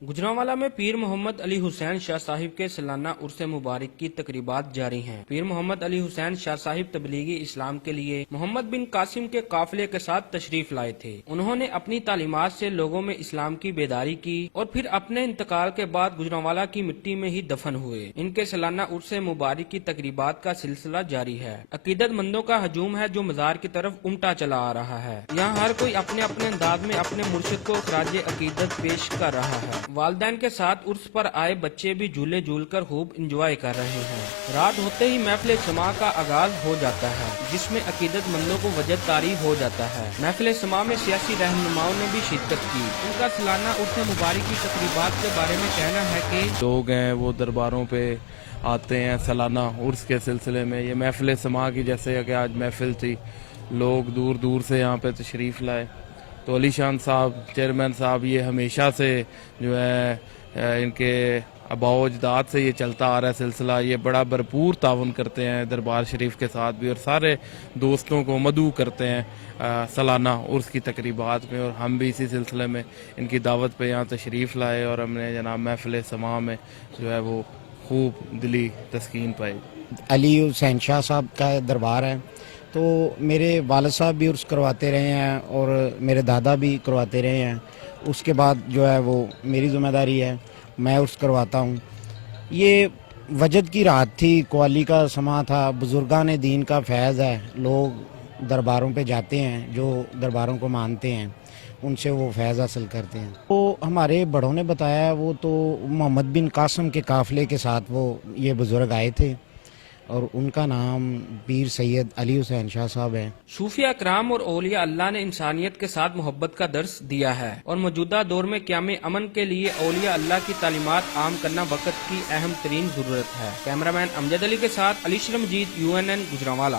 गुजरांवाला में पीर मोहम्मद अली हुसैन शाह साहिब के सालाना उर्स मुबारक की तकरीबात जारी हैं। पीर मोहम्मद अली हुसैन शाह साहिब तबलीगी इस्लाम के लिए मोहम्मद बिन कासिम के काफिले के साथ तशरीफ लाए थे। उन्होंने अपनी तालीमात से लोगों में इस्लाम की बेदारी की और फिर अपने इंतकाल के बाद गुजरांवाला की मिट्टी में ही दफन हुए। इनके सालाना उर्स मुबारक की तकरीबात का सिलसिला जारी है। अकीदतमंदों का हजूम है जो मजार की तरफ उमटा चला आ रहा है। यहाँ हर कोई अपने अपने अंदाज में अपने मुर्शिद को खराज अकीदत पेश कर रहा है। वालिदैन के साथ उर्स पर आए बच्चे भी झूले झूल कर खूब इंजॉय कर रहे हैं। रात होते ही महफिल समा का आगाज हो जाता है, जिसमें अकीदतमंदों को वजह तारी हो जाता है। महफिल समा में सियासी रहनुमाओं ने भी शिरकत की। उनका सालाना उर्स मुबारक की तकरीबात के बारे में कहना है कि लोग हैं वो दरबारों पे आते हैं सालाना उर्स के सिलसिले में। ये महफिल समा की जैसे कि आज महफिल थी, लोग दूर दूर से यहाँ पे तशरीफ़ लाए। तो अली शान साहब चेयरमैन साहब ये हमेशा से जो है इनके आबाओ अजदाद से ये चलता आ रहा है सिलसिला। ये बड़ा भरपूर ताउन करते हैं दरबार शरीफ के साथ भी, और सारे दोस्तों को मदऊ करते हैं सालाना उर्स की तकरीबात में। और हम भी इसी सिलसिले में इनकी दावत पे यहाँ तशरीफ़ लाए और हमने जनाब महफिल समा में जो है वो खूब दिली तस्कीन पाई। अली हुसैन शाह साहब का दरबार है, तो मेरे वालिद साहब भी उर्स करवाते रहे हैं और मेरे दादा भी करवाते रहे हैं। उसके बाद जो है वो मेरी ज़िम्मेदारी है, मैं उर्स करवाता हूँ। ये वजद की रात थी, कवाली का समा था, बुजुर्गान दीन का फैज़ है। लोग दरबारों पे जाते हैं, जो दरबारों को मानते हैं उनसे वो फैज़ हासिल करते हैं। तो हमारे बड़ों ने बताया, वो तो मोहम्मद बिन कासिम के काफ़िले के साथ वो ये बुज़ुर्ग आए थे और उनका नाम पीर सैयद अली हुसैन शाह साहब है। सूफिया कराम और औलिया अल्लाह ने इंसानियत के साथ मोहब्बत का दर्स दिया है और मौजूदा दौर में क़याम अमन के लिए औलिया अल्लाह की तालीमात आम करना वक्त की अहम तरीन जरूरत है। कैमरामैन अमजद अली के साथ अली शर्म जीत, UNN गुजरांवाला।